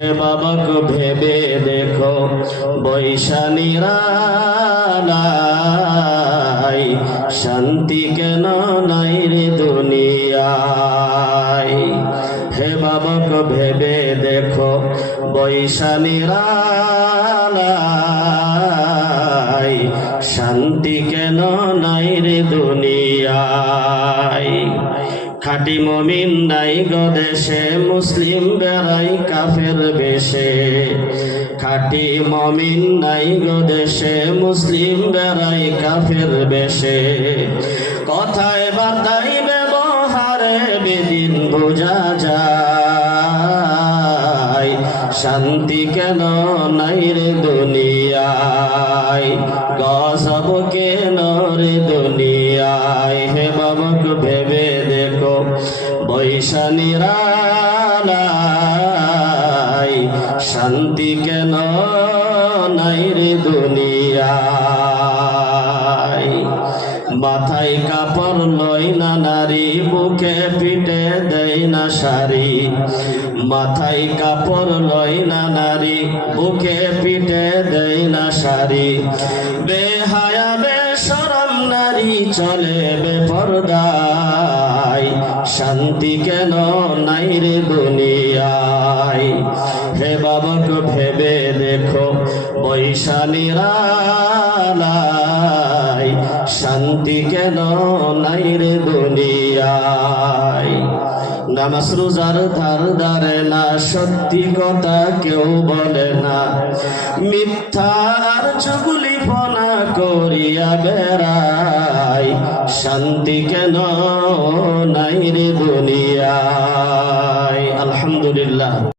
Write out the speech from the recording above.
হে বাবাকে ভেবে দেখো বৈশানীরাই শান্তি কেন নাই রে দুনিয়ায়। হে বাবাকে ভেবে দেখো বৈশানীরাই শান্তি কেন নাই রে দুনিয়ায়। খাঁটি মুমিন নাই গো দেশে, মুসলিম বেড়াই কাফের বেশে। খাঁটি মুমিন নাই গো দেশে, মুসলিম বেড়াই কাফের বেশে। কথায় বার্তায় ব্যবহারে বেদিন বোঝা যায়, শান্তি কেন নাই রে দুনিয়ায়, গজব কেন রে দুনিয়ায়। হে বাবাকে ভেবে দেখো বৈশানীরাই শান্তি কেন নাই রে দুনিয়ায়। মাথায় কাপড় লয় না নারী, বুকে পিঠে দেয় না শাড়ি। মাথায় কাপড় লয় না নারী, বুকে পিঠে দেয় না শাড়ি। বেহায়া বেশরম নারী চলে বেপরদায়, শান্তি কেন নাই রে দুনিয়ায়। হে বাবাকে ভেবে দেখো বৈশানীরাই শান্তি কেন নাই রে দুনিয়ায়। নামাজ রোজার ধার ধারে না, সত্যি কথা কেউ বলে না, মিথ্যা আর চুগলিপনা করিয়া বেড়ায়, শান্তি কেন নাই রে দুনিয়ায়। আলহামদুলিল্লাহ।